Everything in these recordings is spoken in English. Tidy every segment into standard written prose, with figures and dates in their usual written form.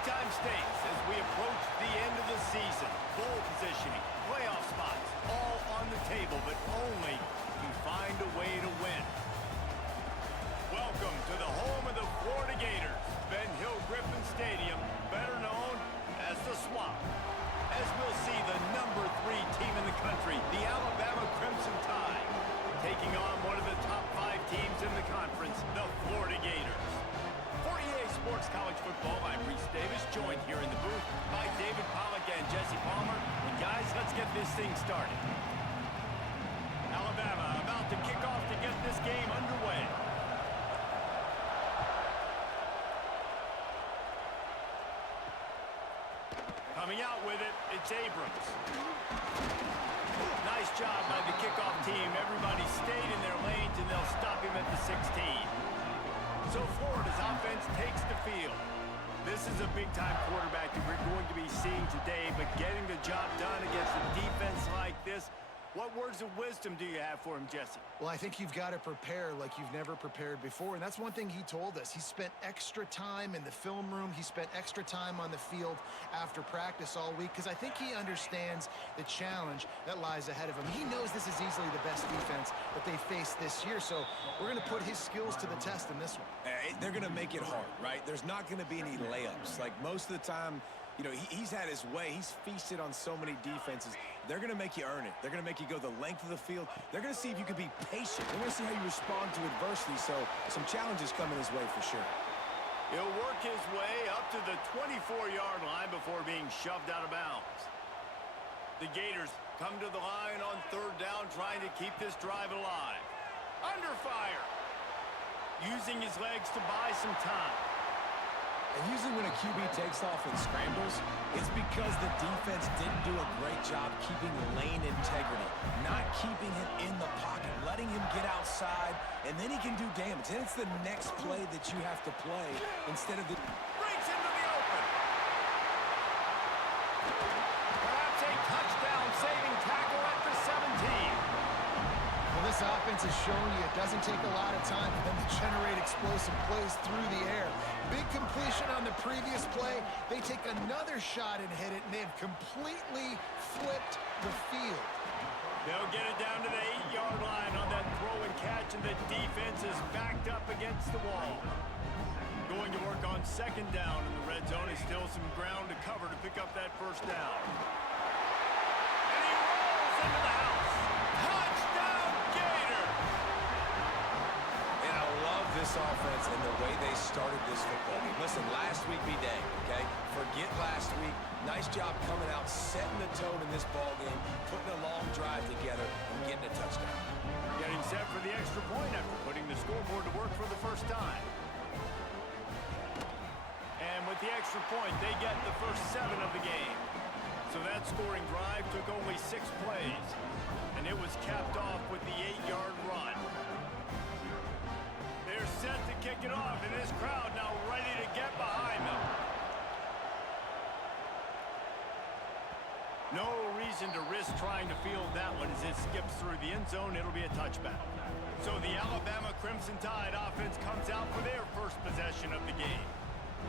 Big-time stakes as we approach the end of the season. Bowl positioning, playoff spots, all on the table, but only if you find a way to win. Welcome to the home of the Florida Gators, Ben Hill Griffin Stadium, better known as the Swamp. As we'll see the number 3 team in the country, the Alabama Crimson Tide, taking on one of the top 5 teams in the conference, the Florida Gators. For EA Sports College Football, I'm Reese Davis, joined here in the booth by David Pollack and Jesse Palmer. And guys, let's get this thing started. Alabama about to kick off to get this game underway. Coming out with it, it's Abrams. Nice job by the kickoff team. Everybody stayed in their lanes, and they'll stop him at the 16. So Florida's offense takes the field. This is a big-time quarterback that we're going to be seeing today, but getting the job done against a defense like this, what words of wisdom do you have for him, Jesse? Well, I think you've got to prepare like you've never prepared before, and that's one thing he told us. He spent extra time in the film room. He spent extra time on the field after practice all week because I think he understands the challenge that lies ahead of him. He knows this is easily the best defense that they face this year, so we're going to put his skills to the test in this one. They're going to make it hard, right? There's not going to be any layups. Like most of the time, you know, he's had his way. He's feasted on so many defenses. They're going to make you earn it. They're going to make you go the length of the field. They're going to see if you can be patient. They're going to see how you respond to adversity. So some challenges coming his way for sure. He'll work his way up to the 24-yard line before being shoved out of bounds. The Gators come to the line on 3rd down, trying to keep this drive alive. Under fire. Using his legs to buy some time. And usually when a QB takes off and scrambles, it's because the defense didn't do a great job keeping lane integrity, not keeping him in the pocket, letting him get outside, and then he can do damage. And it's the next play that you have to play instead of the... Breaks into the open. Perhaps a touchdown-saving tackle at the 17. Well, this offense is showing you it doesn't take a lot of time for them to generate explosive plays through the air. Big completion on the previous play. They take another shot and hit it, and they have completely flipped the field. They'll get it down to the 8-yard line on that throw and catch, and the defense is backed up against the wall. Going to work on 2nd down in the red zone. Is still some ground to cover to pick up that 1st down. And he rolls into the house. Touchdown, Gators! And I love this offense and the way they started this football game. Listen, last week be dang, okay? Forget last week. Nice job coming out, setting the tone in this ball game, putting a long drive together, and getting a touchdown. Getting set for the extra point after putting the scoreboard to work for the 1st time. And with the extra point, they get the first 7 of the game. So that scoring drive took only 6 plays. And it was capped off with the 8-yard run. They're set to kick it off, and this crowd now ready to get behind them. No reason to risk trying to field that one as it skips through the end zone. It'll be a touchback. So the Alabama Crimson Tide offense comes out for their first possession of the game.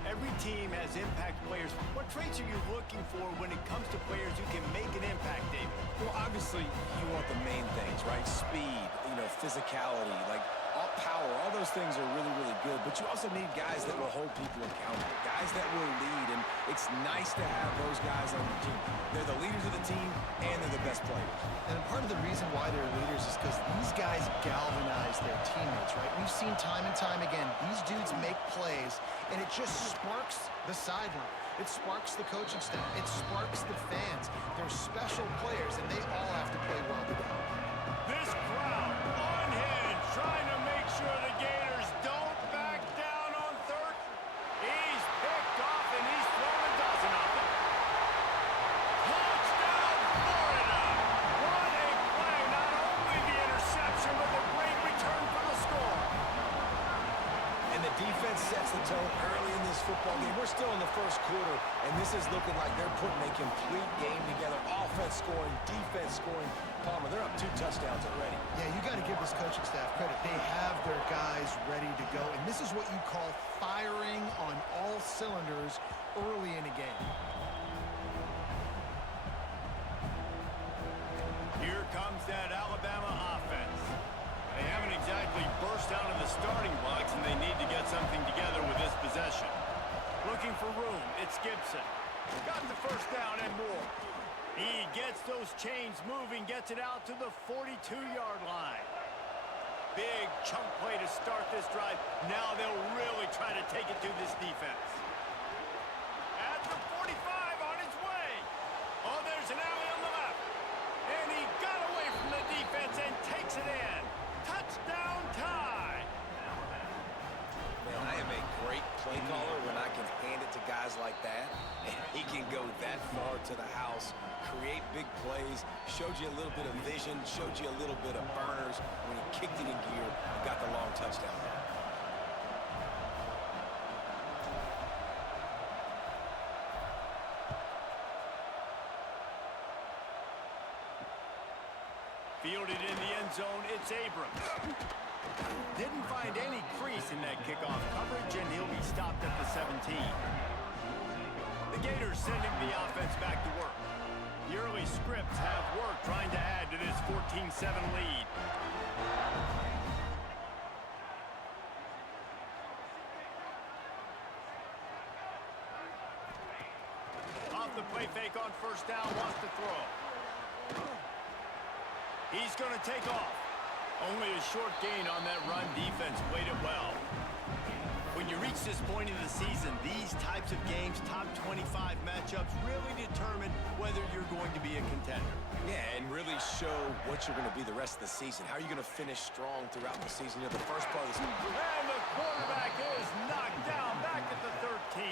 Every team has impact players. What traits are you looking for when it comes to players who can make an impact, David? Well, obviously, you want the main things, right? Speed, physicality, like all power, all those things are really, really good. But you also need guys that will hold people accountable, guys that will lead, and it's nice to have those guys on your team. They're the leaders of the team, and they're the best players. And part of the reason why they're leaders is because these guys galvanize their teammates, right? We've seen time and time again, these dudes make plays, and it just sparks the sideline. It sparks the coaching staff. It sparks the fans. They're special players, and they all have to play well together. This crowd unhinged, trying to make sure the Gators don't back down on 3rd. He's picked off, and he's thrown a dozen of them. Touchdown, Florida! What a play! Not only the interception, but the great return for the score. And the defense sets the tone early in this football game. We're still in the first quarter, and this is looking like they're putting a complete game together. Offense scoring, defense scoring. Palmer, they're up 2 touchdowns already. Yeah, you got to give this coaching staff credit. They have their guys ready to go, and this is what you call firing on all cylinders early in a game. Here comes that Alabama offense. They haven't exactly burst out of the starting blocks, and they need to get something together with this possession. Looking for room, it's Gibson. Got the first down and more. He gets those chains moving, gets it out to the 42-yard line. Big chunk play to start this drive. Now they'll really try to take it to this defense. At the 45 on his way. Oh, there's an alley on the left. And he got away from the defense and takes it in. Touchdown tie. Man, I am a great play caller when I can hand it to guys like that. And he can go that far to the house, create big plays, showed you a little bit of vision, showed you a little bit of burners when he kicked it in gear and got the long touchdown. Fielded in the end zone, it's Abrams. Didn't find any crease in that kickoff coverage, and he'll be stopped at the 17. The Gators sending the offense back to work. The early scripts have worked trying to add to this 14-7 lead. Off the play fake on first down, wants to throw. He's going to take off. Only a short gain on that run. Defense played it well. When you reach this point in the season, these types of games, top 25 matchups, really determine whether you're going to be a contender. Yeah, and really show what you're going to be the rest of the season. How are you going to finish strong throughout the season? You know, the first part of the season. And the quarterback is knocked down back at the 13.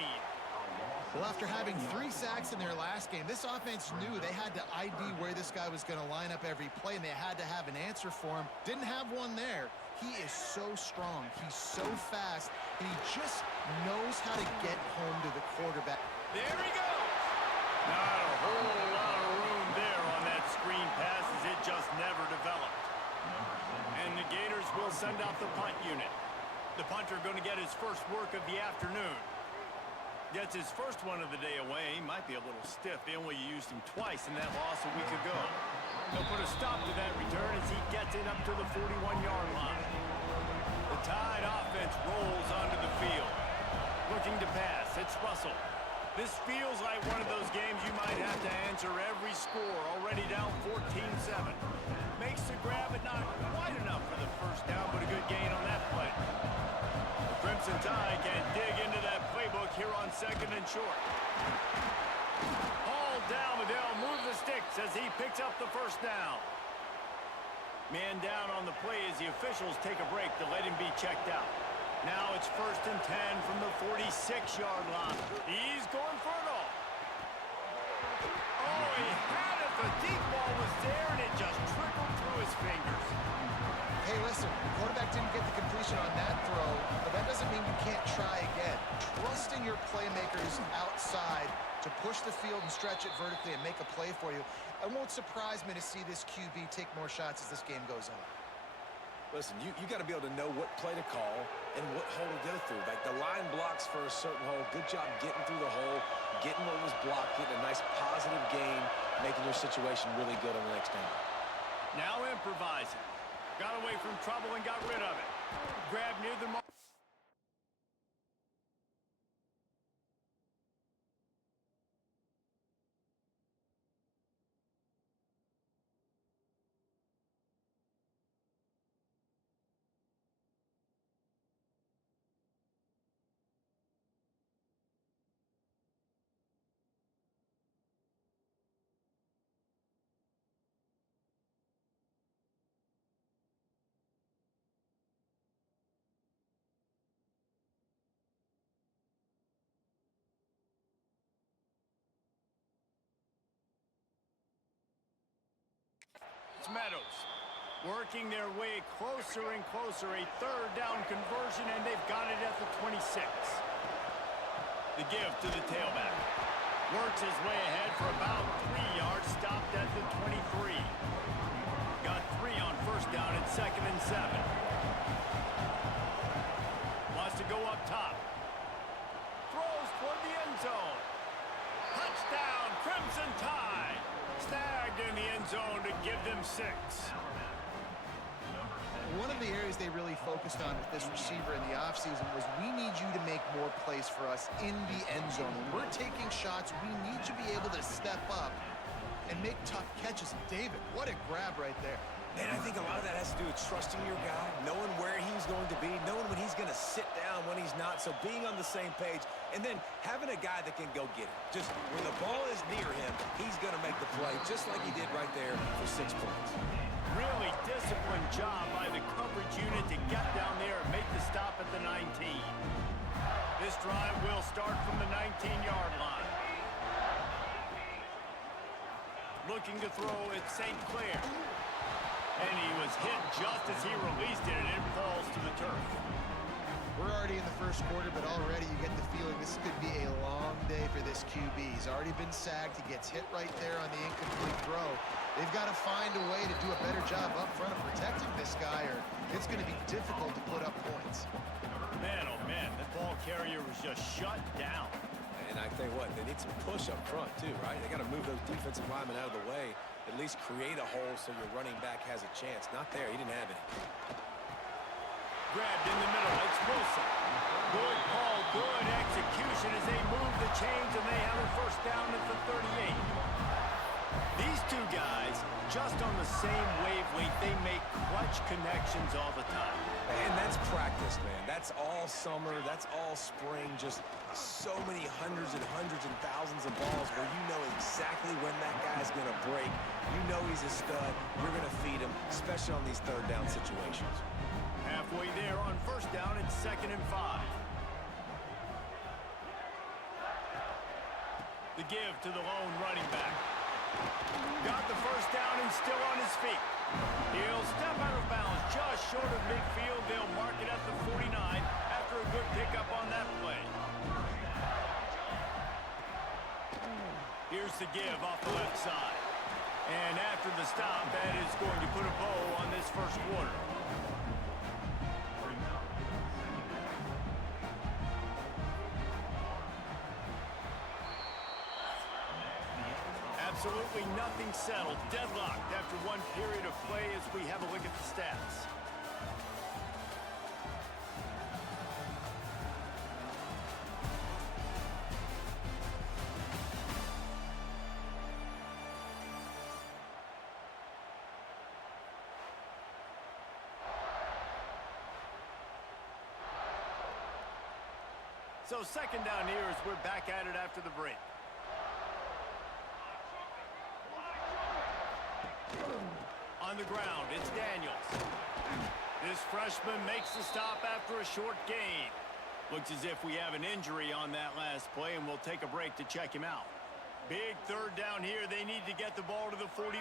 Well, after having 3 sacks in their last game, this offense knew they had to ID where this guy was going to line up every play, and they had to have an answer for him. Didn't have one there. He is so strong. He's so fast, and he just knows how to get home to the quarterback. There he goes. Not a whole lot of room there on that screen pass as it just never developed. And the Gators will send out the punt unit. The punter going to get his first work of the afternoon. Gets his first one of the day away. He might be a little stiff. They only used him twice in that loss a week ago. They'll put a stop to that return as he gets it up to the 41-yard line. The Tide offense rolls onto the field. Looking to pass. It's Russell. This feels like one of those games you might have to answer every score. Already down 14-7. Makes the grab, but not quite enough for the first down, but a good gain on that play. Crimson Tide can dig into that playbook here on second and short. Hauled down, but they'll move the sticks as he picks up the first down. Man down on the play as the officials take a break to let him be checked out. Now it's 1st and 10 from the 46-yard line. He's going for it all. Oh, he had it. The deep ball was there, and it just trickled through his fingers. Hey, listen, the quarterback didn't get the completion on that throw, but that doesn't mean you can't try again. Trusting your playmakers outside to push the field and stretch it vertically and make a play for you. It won't surprise me to see this QB take more shots as this game goes on. Listen, you got to be able to know what play to call and what hole to go through. Like the line blocks for a certain hole. Good job getting through the hole, getting what was blocked, getting a nice positive gain, making your situation really good on the next down. Now improvising. Got away from trouble and got rid of it. Grab near the mark. Meadows working their way closer and closer. A 3rd down conversion, and they've got it at the 26. The give to the tailback. Works his way ahead for about 3 yards, stopped at the 23. Got 3 on first down and 2nd and 7. Wants to go up top. Throws toward the end zone. Touchdown, Crimson Tide. Snagged in the end zone to give them 6. One of the areas they really focused on with this receiver in the offseason was we need you to make more plays for us in the end zone. When we're taking shots, we need you to be able to step up and make tough catches. David, what a grab right there. And I think a lot of that has to do with trusting your guy, knowing where he's going to be, knowing when he's going to sit down, when he's not. So being on the same page, and then having a guy that can go get it. Just when the ball is near him, he's going to make the play, just like he did right there for 6 points. Really disciplined job by the coverage unit to get down there and make the stop at the 19. This drive will start from the 19-yard line. Looking to throw at St. Clair. And he was hit just as he released it, and it falls to the turf. We're already in the first quarter, but already you get the feeling this could be a long day for this QB. He's already been sacked. He gets hit right there on the incomplete throw. They've got to find a way to do a better job up front of protecting this guy, or it's going to be difficult to put up points. Man, oh man, the ball carrier was just shut down. And I tell you what, they need some push up front too, right? They got to move those defensive linemen out of the way, at least create a hole so your running back has a chance. Not there. He didn't have any. Grabbed in the middle. It's Wilson. Good call, good execution as they move the chains, and they have a first down at the 38. These two guys, just on the same wavelength, they make clutch connections all the time. And that's practice, man. That's all summer. That's all spring. Just so many hundreds and thousands of balls where you know exactly when that guy's going to break. You know he's a stud. You're going to feed him, especially on these third down situations. Halfway there on first down, it's 2nd and 5. The give to the lone running back. Got the first down and still on his feet. He'll step out of bounds just short of midfield. They'll mark it at the 49 after a good pickup on that play. Here's the give off the left side. And after the stop, that is going to put a bow on this first quarter. Absolutely nothing settled. Deadlocked after one period of play as we have a look at the stats. So 2nd down here as we're back at it after the break. On the ground, it's Daniels. This freshman makes the stop after a short gain. Looks as if we have an injury on that last play, and we'll take a break to check him out. Big 3rd down here. They need to get the ball to the 41.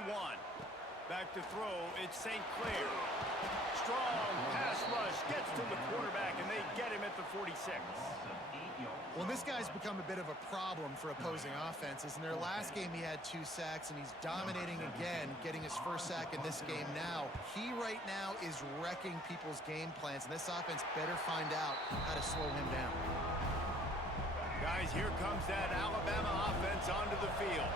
Back to throw, it's St. Clair. Strong pass rush gets to the quarterback, and they get him at the 46. Well, this guy's become a bit of a problem for opposing offenses. In their last game, he had 2 sacks, and he's dominating again, getting his first sack in this game now. He right now is wrecking people's game plans, and this offense better find out how to slow him down. Guys, here comes that Alabama offense onto the field.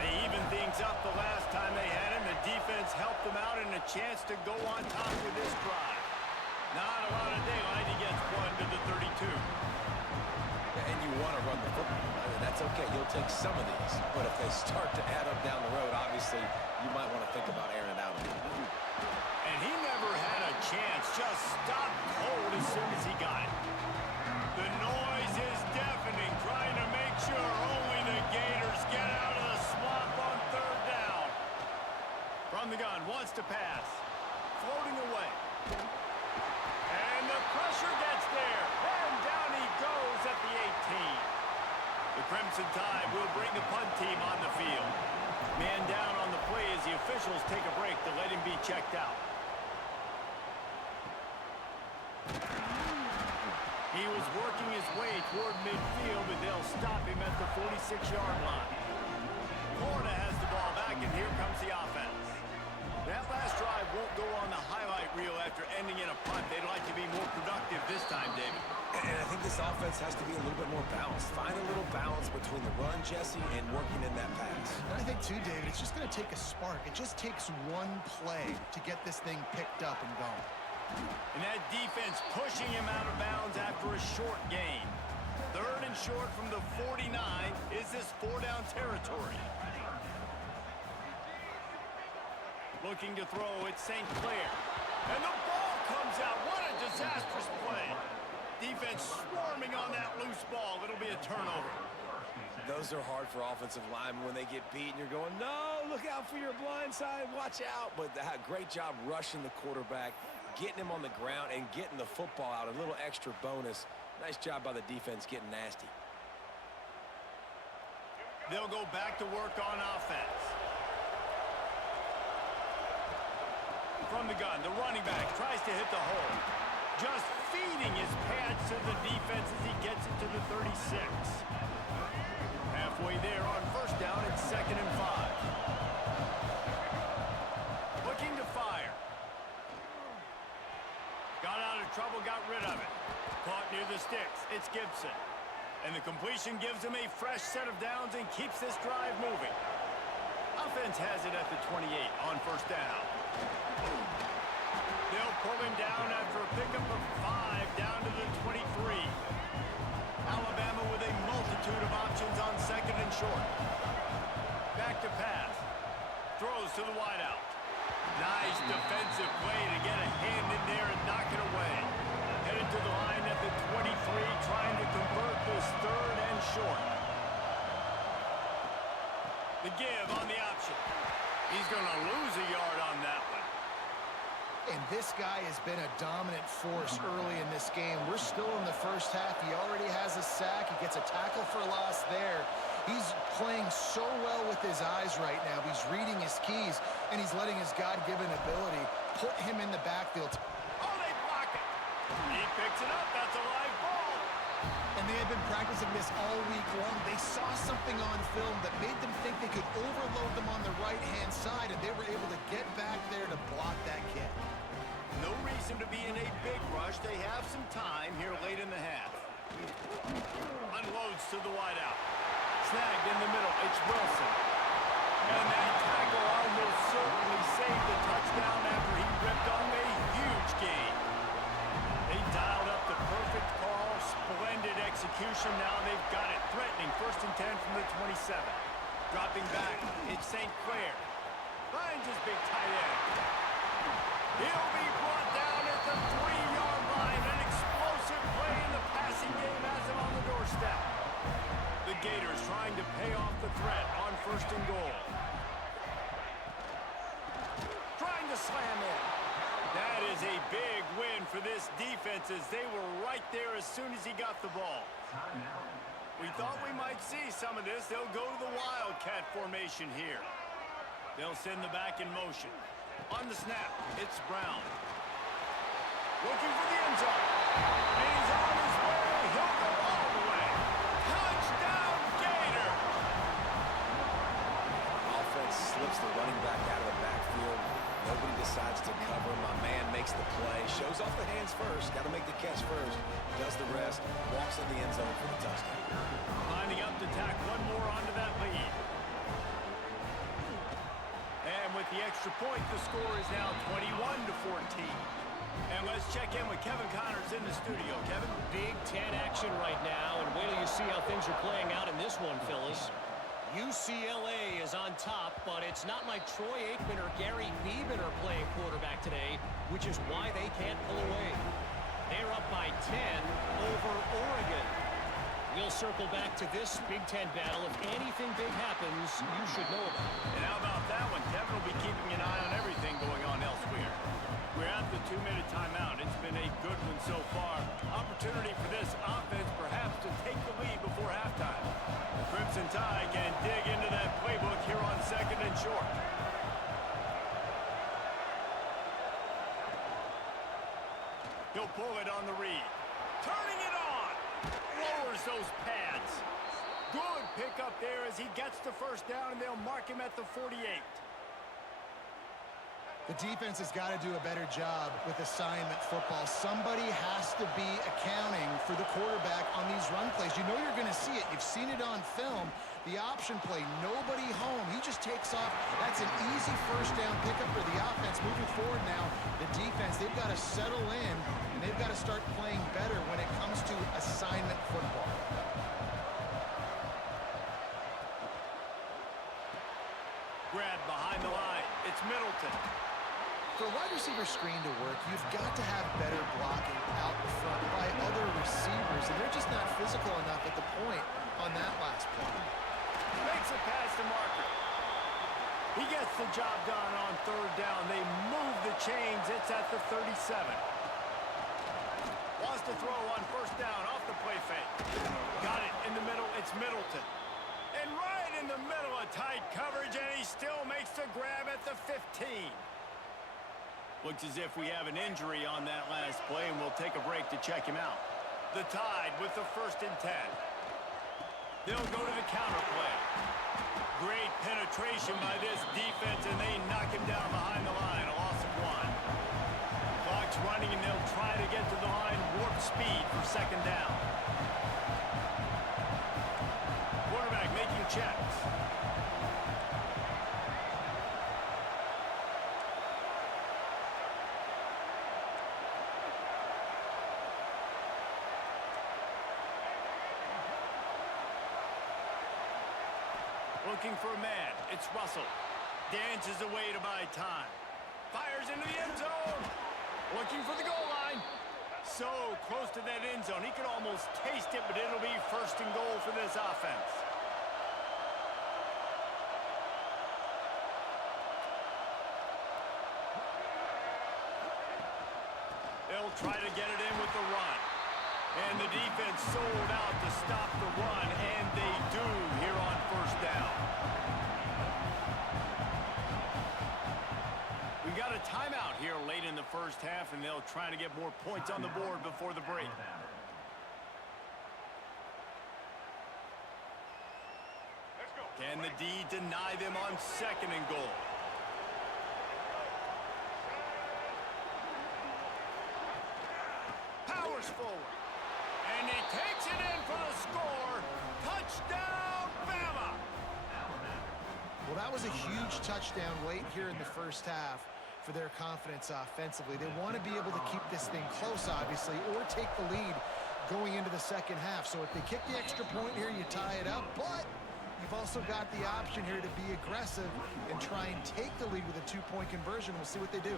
They evened things up the last time they had him. The defense helped them out, and a chance to go on top with this drive. Not a lot of daylight. He gets one to the 32. And you want to run the football. I mean, that's okay. You'll take some of these. But if they start to add up down the road, obviously, you might want to think about airing it out a little bit. And he never had a chance. Just stopped cold as soon as he got it. The noise is deafening, trying to make sure only the Gators get out of the swamp on 3rd down. From the gun, wants to pass. Floating away. And the pressure gets there. And down he goes at the 18. The Crimson Tide will bring the punt team on the field. Man down on the play as the officials take a break to let him be checked out. He was working his way toward midfield, but they'll stop him at the 46-yard line. Florida has the ball back, and here comes the offense. That last drive won't go on the highlight reel after ending in a punt. They'd like to be more productive this time, David. And I think this offense has to be a little bit more balanced. Find a little balance between the run, Jesse, and working in that pass. And I think, too, David, it's just going to take a spark. It just takes one play to get this thing picked up and going. And that defense pushing him out of bounds after a short gain. 3rd and short from the 49. Is this 4-down territory? Looking to throw, it's St. Clair. And the ball comes out. What a disastrous play. Defense swarming on that loose ball. It'll be a turnover. Those are hard for offensive linemen when they get beat and you're going, no, look out for your blind side, watch out. But great job rushing the quarterback, getting him on the ground and getting the football out. A little extra bonus. Nice job by the defense getting nasty. They'll go back to work on offense. From the gun, the running back tries to hit the hole. Just feeding his pads to the defense as he gets it to the 36. Halfway there on 1st down, it's 2nd and 5. Looking to fire. Got out of trouble, got rid of it. Caught near the sticks. It's Gibson. And the completion gives him a fresh set of downs and keeps this drive moving. Offense has it at the 28 on 1st down. They'll pull him down after a pickup of 5 down to the 23. Alabama with a multitude of options on 2nd and short. Back to pass. Throws to the wideout. Nice defensive play to get a hand in there and knock it away. Headed to the line at the 23, trying to convert this 3rd and short. The give on the option. He's going to lose a yard on that one. And this guy has been a dominant force early in this game. We're still in the 1st half. He already has a sack. He gets a tackle for loss there. He's playing so well with his eyes right now. He's reading his keys, and he's letting his God-given ability put him in the backfield. Oh, they block it. He picks it up. That's a live ball. And they had been practicing this all week long. They saw something on film that made them think they could overload them on the right-hand side, and they were able to get back there to block that kick. No reason to be in a big rush. They have some time here late in the half. Unloads to the wideout. Snagged in the middle. It's Wilson. And that tackle almost certainly saved the touchdown after he ripped off a huge gain. They dialed up the perfect call. Splendid execution. Now they've got it. Threatening 1st and 10 from the 27. Dropping back. It's St. Clair. Finds his big tight end. He'll be brought down at the 3-yard line. An explosive play in the passing game has him on the doorstep. The Gators trying to pay off the threat on 1st and goal. Trying to slam in. That is a big win for this defense as they were right there as soon as he got the ball. We thought we might see some of this. They'll go to the Wildcat formation here. They'll send the back in motion. On the snap, it's Brown. Looking for the end zone. And he's on his way. He'll go all the way. Touchdown, Gator! Offense slips the running back out of the backfield. Nobody decides to cover. My man makes the play. Shows off the hands first. Got to make the catch first. Does the rest. Walks in the end zone for the touchdown. Lining up to tack one more onto that lead. And with the extra point, the score is now 21-14. And let's check in with Kevin Connors in the studio. Kevin? Big Ten action right now, and wait till you see how things are playing out in this one, Phyllis. UCLA is on top, but it's not like Troy Aikman or Gary Beeman are playing quarterback today, which is why they can't pull away. They're up by 10 over Oregon. We'll circle back to this Big Ten battle. If anything big happens, you should know about it. And how about that one? Kevin will be keeping an eye on everything going on elsewhere. We're at the 2-minute timeout. It's been a good one so far. Opportunity for this offense perhaps to take the lead before halftime. The Crimson Tide can dig into that playbook here on 2nd and short. He'll pull it on the read. Turning it on. first down, and they'll mark him at the 48. The defense has got to do a better job with assignment football. Somebody has to be accounting for the quarterback on these run plays. You know you're going to see it. You've seen it on film. The option play, nobody home. He just takes off. That's an easy first down pickup for the offense. Moving forward now, the defense, they've got to settle in, and they've got to start playing better when it comes to assignment football. Grab behind the line. It's Middleton. For a wide receiver screen to work, you've got to have better blocking out the front by other receivers, and they're just not physical enough at the point on that last play. Makes a pass to Marker. He gets the job done on third down. They move the chains. It's at the 37. Wants to throw on first down off the play fake. Got it in the middle. It's Middleton. And right in the middle of tight coverage, and he still makes the grab at the 15. Looks as if we have an injury on that last play, and we'll take a break to check him out. The Tide with the 1st and 10. They'll go to the counter play. Great penetration by this defense, and they knock him down behind the line. A loss of 1. Clock's running, and they'll try to get to the line. Warp speed for 2nd down. Quarterback making checks. Looking for a man. It's Russell. Dances away to buy time. Fires into the end zone. Looking for the goal line. So close to that end zone. He could almost taste it, but it'll be 1st and goal for this offense. They'll try to get it in with the run. And the defense sold out to stop the run, and they do here on 1st down. We got a timeout here late in the 1st half, and they'll try to get more points on the board before the break. Can the D deny them on 2nd and goal? Powers forward. And he takes it in for the score. Touchdown, Bama! Well, that was a huge touchdown late here in the 1st half for their confidence offensively. They want to be able to keep this thing close, obviously, or take the lead going into the 2nd half. So if they kick the extra point here, you tie it up. But you've also got the option here to be aggressive and try and take the lead with a 2-point conversion. We'll see what they do.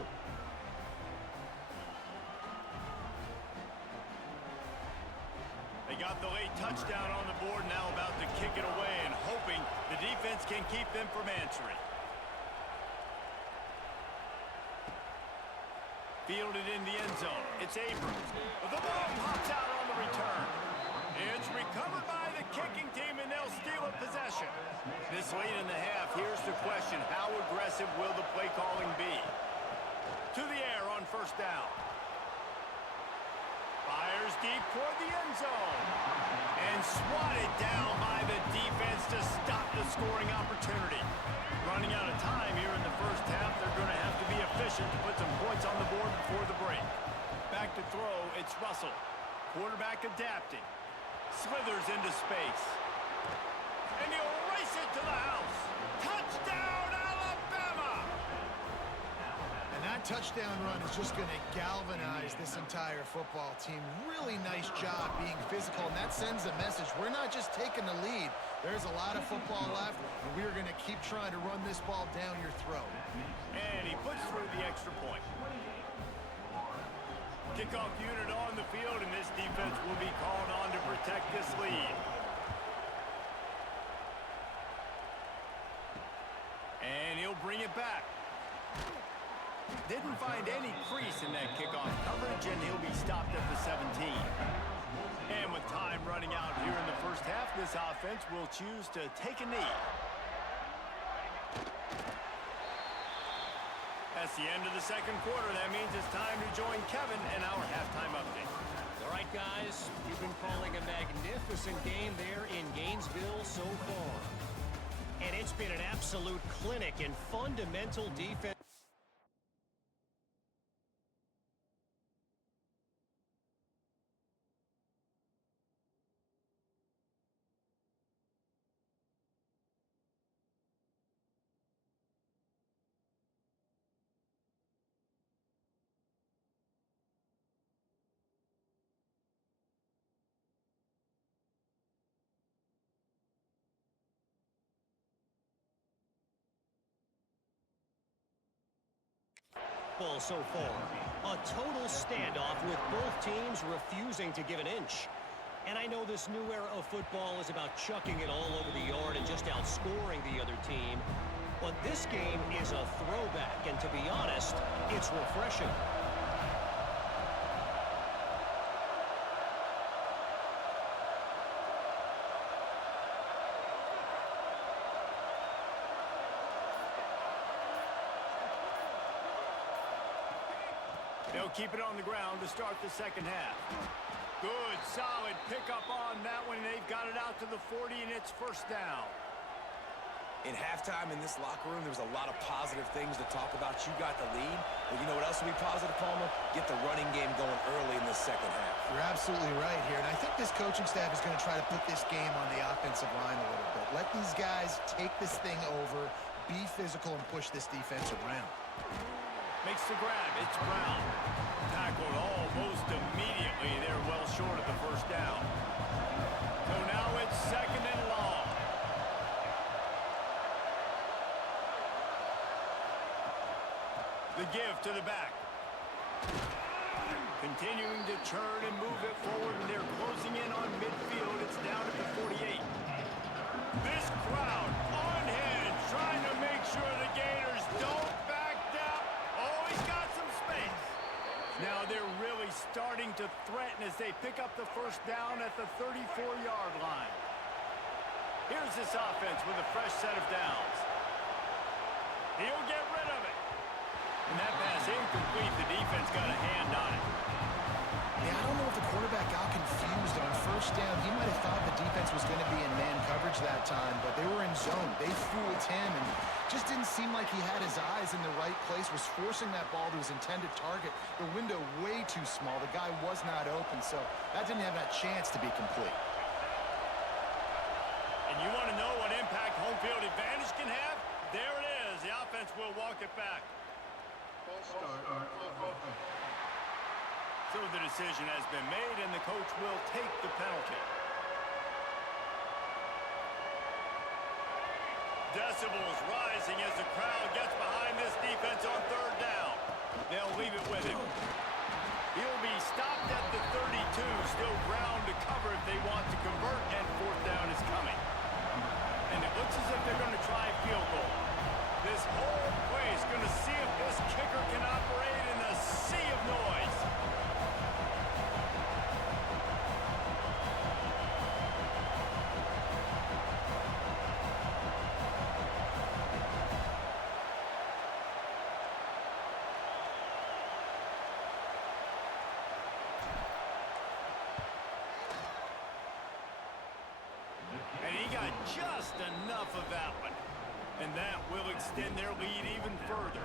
They got the late touchdown on the board, now about to kick it away and hoping the defense can keep them from answering. Fielded in the end zone. It's Abrams. The ball pops out on the return. It's recovered by the kicking team, and they'll steal a possession. This late in the half, here's the question. How aggressive will the play calling be? To the air on 1st down. Fires deep toward the end zone. And swatted down by the defense to stop the scoring opportunity. Running out of time here in the 1st half. They're going to have to be efficient to put some points on the board before the break. Back to throw, it's Russell. Quarterback adapting. Slithers into space. And he'll race it to the house. Touchdown, Alabama! And that touchdown run is just going to galvanize this entire football team. Really nice job being physical, and that sends a message. We're not just taking the lead. There's a lot of football left, and we're going to keep trying to run this ball down your throat. And he puts through the extra point. Kickoff unit on the field, and this defense will be called on to protect this lead. And he'll bring it back. Didn't find any crease in that kickoff coverage, and he'll be stopped at the 17. And with time running out here in the 1st half, this offense will choose to take a knee. That's the end of the 2nd quarter. That means it's time to join Kevin in our halftime update. All right, guys, you've been calling a magnificent game there in Gainesville so far. And And it's been an absolute clinic in fundamental defense. So far, a total standoff with both teams refusing to give an inch. And I know this new era of football is about chucking it all over the yard and just outscoring the other team. But this game is a throwback, and to be honest, it's refreshing. They'll keep it on the ground to start the second half. Good, solid pickup on that one. They've got it out to the 40, and it's first down. In halftime in this locker room, there was a lot of positive things to talk about. You got the lead, but you know what else will be positive, Palmer? Get the running game going early in the second half. You're absolutely right here, and I think this coaching staff is going to try to put this game on the offensive line a little bit. Let these guys take this thing over, be physical, and push this defense around. Makes the grab. It's Brown. Tackled almost immediately. They're well short of the first down. So now it's second and long. The give to the back. Continuing to churn and move it forward, and they're closing in on midfield. It's down at the 48. This crowd unhinged, trying to make sure the Gators don't back down. Oh, he's got some space. Now they're really starting to threaten as they pick up the first down at the 34-yard line. Here's this offense with a fresh set of downs. He'll get rid of it. And that pass incomplete. The defense got a hand on it. Yeah, I don't know if the quarterback got confused on first down. He might have thought the defense was going to be in man coverage that time, but they were in zone. They fooled him and just didn't seem like he had his eyes in the right place, was forcing that ball to his intended target. The window way too small. The guy was not open, so that didn't have that chance to be complete. And you want to know what impact home field advantage can have? There it is. The offense will walk it back. So the decision has been made, and the coach will take the penalty. Decibels rising as the crowd gets behind this defense on third down. They'll leave it with him. He'll be stopped at the 32, still ground to cover if they want to convert, and fourth down is coming. And it looks as if they're going to try a field goal. This whole place is going to see if this kicker can operate in a sea of noise. And he got just enough of that one. And that will extend their lead even further.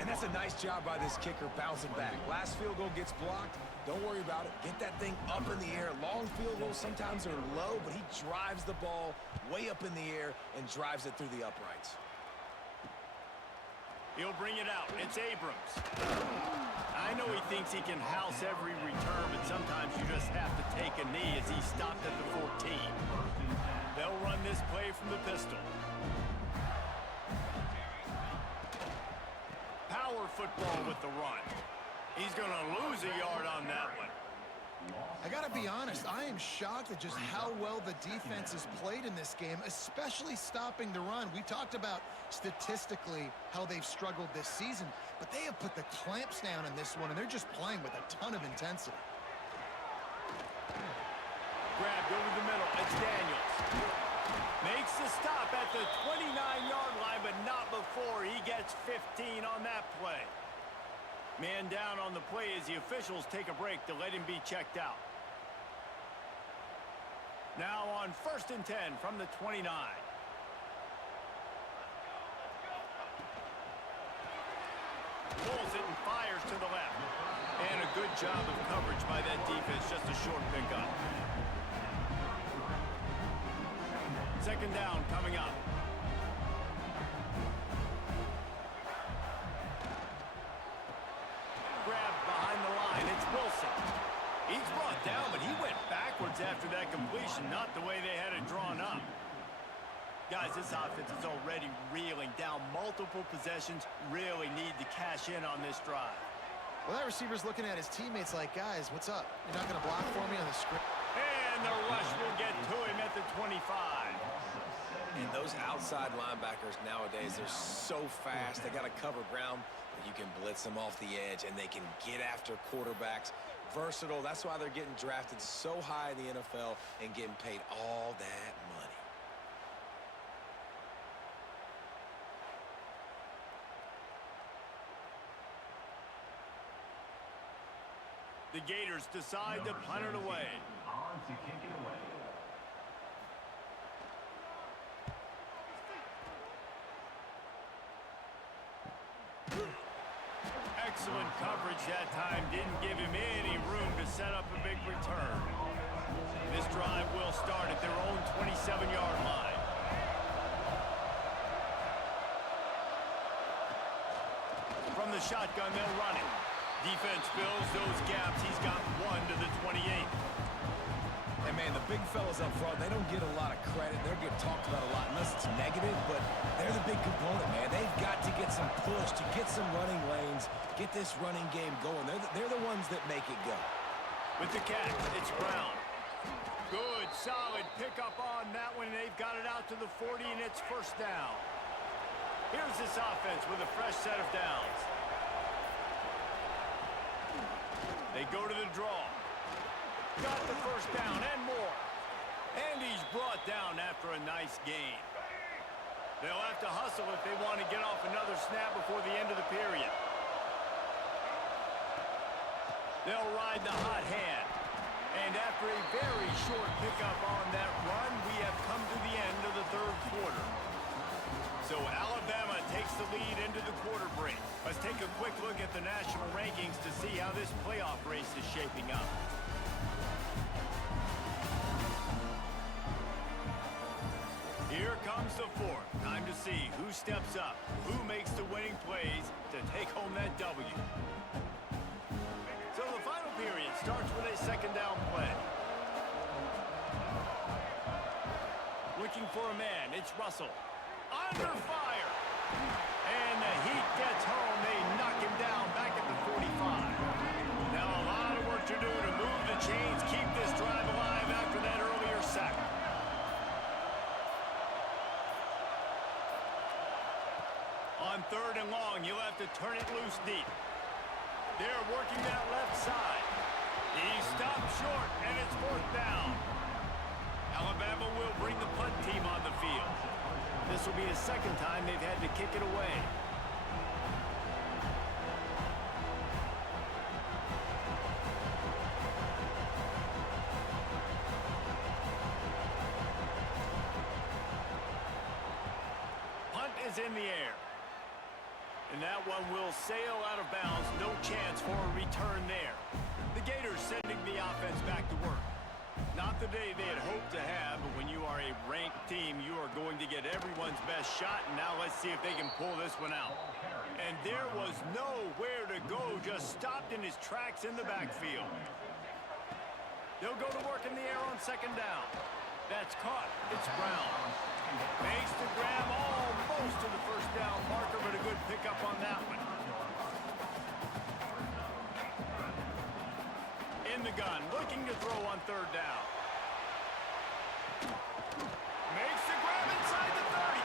And that's a nice job by this kicker bouncing back. Last field goal gets blocked. Don't worry about it. Get that thing up in the air. Long field goals sometimes are low, but he drives the ball way up in the air and drives it through the uprights. He'll bring it out. It's Abrams. I know he thinks he can house every return, but sometimes you just have to take a knee as he stopped at the 14. They'll run this play from the pistol. Power football with the run. He's going to lose a yard on that one. I got to be honest, I am shocked at just how well the defense has played in this game, especially stopping the run. We talked about statistically how they've struggled this season, but they have put the clamps down in this one, and they're just playing with a ton of intensity. Grabbed over the middle. It's Daniels. Makes the stop at the 29-yard line, but not before he gets 15 on that play. Man down on the play as the officials take a break to let him be checked out. Now on 1st and 10 from the 29. good job of coverage by that defense. Just a short pickup. Second down coming up. Grabbed behind the line. It's Wilson. He's brought down, but he went backwards after that completion, not the way they had it drawn up. Guys, this offense is already reeling down multiple possessions. Really need to cash in on this drive. Well, that receiver's looking at his teammates like, guys, what's up? You're not going to block for me on the script? And the rush will get to him at the 25. And those outside linebackers nowadays, they're so fast. They got to cover ground. You can blitz them off the edge, and they can get after quarterbacks. Versatile. That's why they're getting drafted so high in the NFL and getting paid all that money. The Gators decide to punt it away. On to kick it away. Excellent coverage that time. Didn't give him any room to set up a big return. This drive will start at their own 27-yard line. From the shotgun, they'll run it. Defense fills those gaps. He's got one to the 28. And, man, the big fellas up front, they don't get a lot of credit. They'll get talked about a lot unless it's negative, but they're the big component, man. They've got to get some push, to get some running lanes, get this running game going. They're the ones that make it go. With the catch, it's Brown. Good, solid pickup on that one. They've got it out to the 40, and it's first down. Here's this offense with a fresh set of downs. They go to the draw. Got the first down and more. And he's brought down after a nice gain. They'll have to hustle if they want to get off another snap before the end of the period. They'll ride the hot hand. And after a very short pickup on that run, we have come to the end of the third quarter. So Alabama takes the lead into the quarter break. Let's take a quick look at the national rankings to see how this playoff race is shaping up. Here comes the fourth. Time to see who steps up, who makes the winning plays to take home that W. So the final period starts with a second down play. Looking for a man, it's Russell. Under fire. And the heat gets home. They knock him down back at the 45. Now a lot of work to do to move the chains, keep this drive alive after that earlier sack. On third and long, you'll have to turn it loose deep. They're working that left side. He stopped short, and it's fourth down. Alabama will bring the punt team on the field. This will be the second time they've had to kick it away. Punt is in the air. And that one will sail out of bounds. No chance for a return there. The Gators sending the offense back to work. Not the day they had hoped to have, but when you are a ranked team, you are going to get everyone's best shot, and now let's see if they can pull this one out. And there was nowhere to go, just stopped in his tracks in the backfield. They'll go to work in the air on second down. That's caught. It's Brown. Makes the grab almost to the first down marker, but a good pickup on that one. In the gun, looking to throw on third down. Makes the grab inside the 30.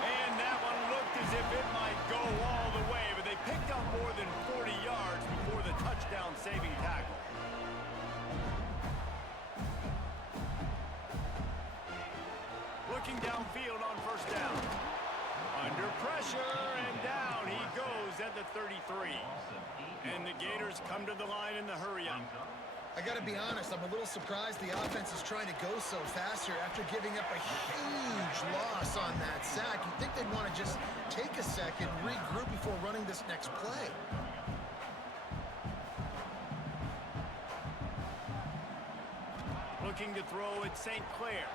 And that one looked as if it might go all the way, but they picked up more than 40 yards before the touchdown-saving tackle. Looking downfield on first down. Under pressure, and down he goes at the 33. And the Gators come to the line in the hurry-up. I got to be honest, I'm a little surprised the offense is trying to go so fast here after giving up a huge loss on that sack. You'd think they'd want to just take a second, regroup before running this next play. Looking to throw at St. Clair.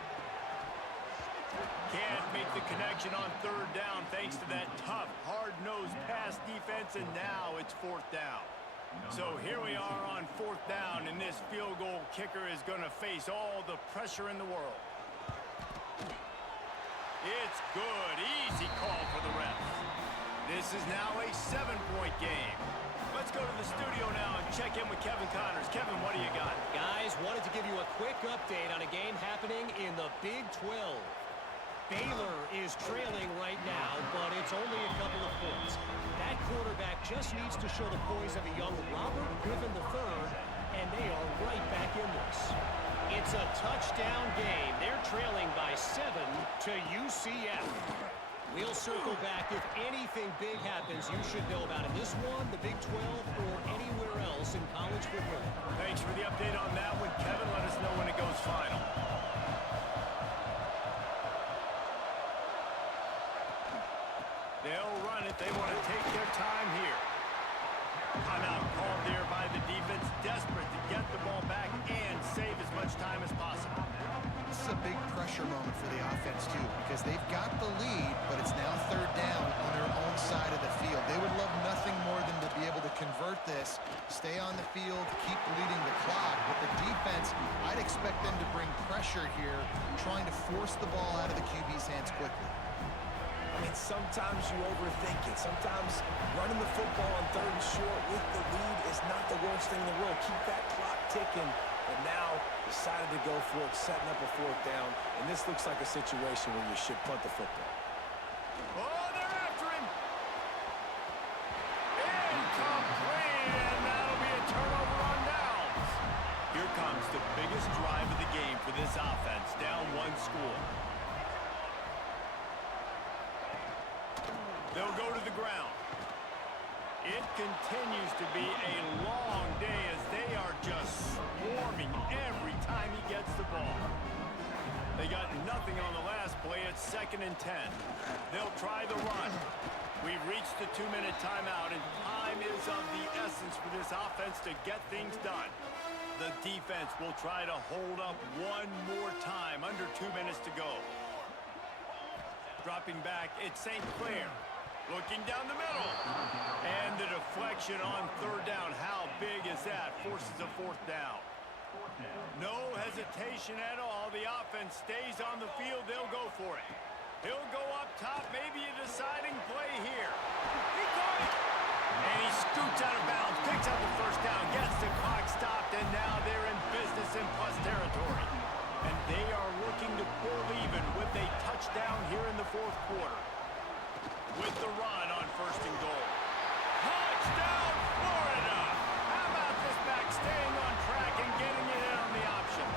Can't make the connection on third down thanks to that tough, hard-nosed pass defense, and now it's fourth down. So here we are on fourth down, and this field goal kicker is going to face all the pressure in the world. It's good. Easy call for the refs. This is now a 7-point game. Let's go to the studio now and check in with Kevin Connors. Kevin, what do you got? Guys, wanted to give you a quick update on a game happening in the Big 12. Baylor is trailing right now, but it's only a couple of points. That quarterback just needs to show the poise of a young Robert Griffin III, and they are right back in this. It's a touchdown game. They're trailing by 7 to UCF. We'll circle back if anything big happens you should know about in this one, the Big 12, or anywhere else in college football. Thanks for the update on that one, Kevin. Let us know when it goes final. They'll run it. They want to take their time here. Timeout called there by the defense, desperate to get the ball back and save as much time as possible. This is a big pressure moment for the offense, too, because they've got the lead, but it's now third down on their own side of the field. They would love nothing more than to be able to convert this, stay on the field, keep bleeding the clock. With the defense, I'd expect them to bring pressure here, trying to force the ball out of the QB's hands quickly. I mean, sometimes you overthink it. Sometimes running the football on third and short with the lead is not the worst thing in the world. Keep that clock ticking. And now decided to go for it, setting up a fourth down. And this looks like a situation where you should punt the football. Oh, they're after him. Incomplete, and that'll be a turnover on downs. Here comes the biggest drive of the game for this offense, down one score. They'll go to the ground. It continues to be a long day as they are just swarming every time he gets the ball. They got nothing on the last play. It's 2nd and 10. They'll try the run. We've reached the 2-minute timeout, and time is of the essence for this offense to get things done. The defense will try to hold up one more time. Under 2 minutes to go. Dropping back, it's St. Clair. Looking down the middle. And the deflection on third down. How big is that? Forces a fourth down. No hesitation at all. The offense stays on the field. They'll go for it. He'll go up top. Maybe a deciding play here. He caught it. And he scoots out of bounds. Picks up the first down. Gets the clock stopped. And now they're in business in plus territory. And they are looking to pull even with a touchdown here in the fourth quarter. With the run on 1st and goal. Touchdown, Florida! How about this back staying on track and getting it in on the option?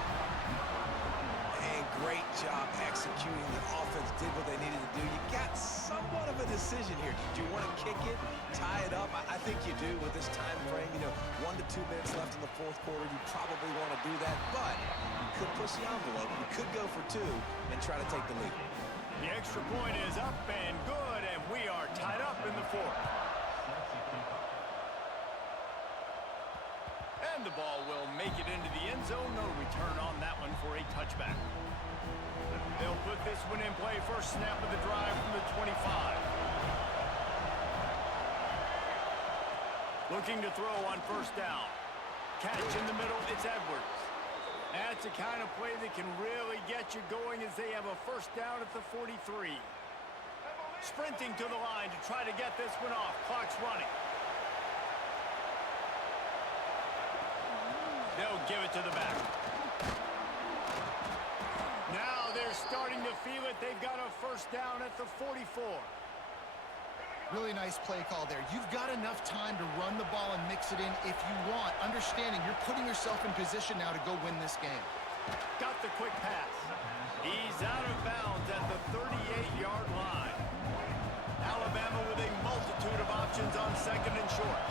And great job executing. The offense did what they needed to do. You got somewhat of a decision here. Do you want to kick it, tie it up? I think you do with this time frame. 1 to 2 minutes left in the fourth quarter. You probably want to do that, but you could push the envelope. You could go for 2 and try to take the lead. The extra point is up and good, and we are tied up in the fourth. And the ball will make it into the end zone. No return on that one for a touchback. They'll put this one in play. First snap of the drive from the 25. Looking to throw on 1st down. Catch in the middle, it's Edwards. That's the kind of play that can really get you going as they have a first down at the 43. Sprinting to the line to try to get this one off. Clock's running. They'll give it to the back. Now they're starting to feel it. They've got a first down at the 44. Really nice play call there. You've got enough time to run the ball and mix it in if you want. Understanding you're putting yourself in position now to go win this game. Got the quick pass. He's out of bounds at the 38-yard line. Alabama with a multitude of options on 2nd and short.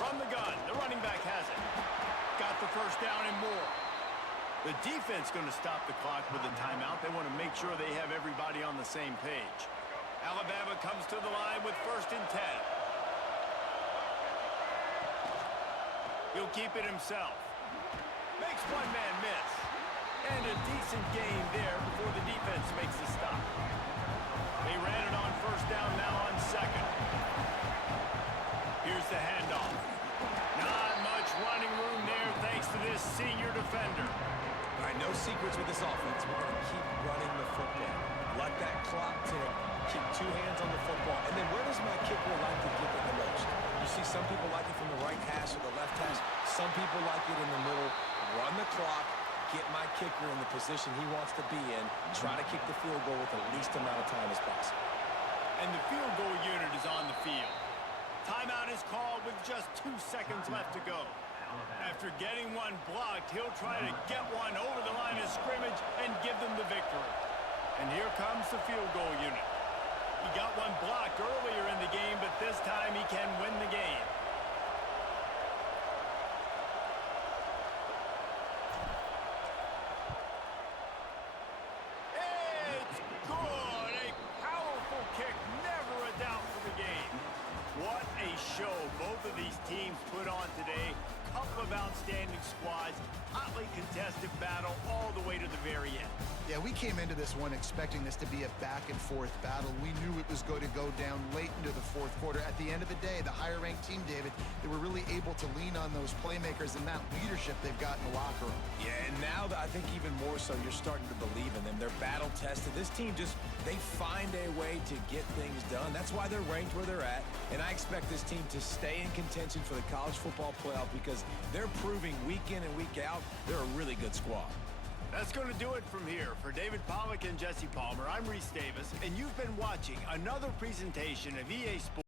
From the gun, the running back has it. Got the first down and more. The defense going to stop the clock with a timeout. They want to make sure they have everybody on the same page. Alabama comes to the line with 1st and 10. He'll keep it himself. Makes one man miss. And a decent gain there before the defense makes the stop. They ran it on first down, now on second. Here's the handoff. Not much running room there thanks to this senior defender. All right, no secrets with this offense. We're going to keep running the football. Let that clock tick. Keep two hands on the football. And then where does my kicker like to get it the most? You see some people like it from the right hash or the left hash. Some people like it in the middle. Run the clock. Get my kicker in the position he wants to be in. Try to kick the field goal with the least amount of time as possible. And the field goal unit is on the field. Timeout is called with just 2 seconds left to go. After getting one blocked, he'll try to get one over the line of scrimmage and give them the victory. And here comes the field goal unit. He got one blocked earlier in the game, but this time he can win the game. It's good. A powerful kick, never a doubt for the game. What a show both of these teams put on today. Couple of outstanding squads, hotly contested battle all the way to the very end. Yeah, we came into this one expecting this to be a back-and-forth battle. We knew it was going to go down late into the fourth quarter. At the end of the day, the higher-ranked team, David, they were really able to lean on those playmakers and that leadership they've got in the locker room. Yeah, and now I think even more so, you're starting to believe in them. They're battle-tested. This team they find a way to get things done. That's why they're ranked where they're at. And I expect this team to stay in contention for the college football playoff because they're proving week in and week out they're a really good squad. That's going to do it from here. For David Pollack and Jesse Palmer, I'm Reese Davis, and you've been watching another presentation of EA Sports.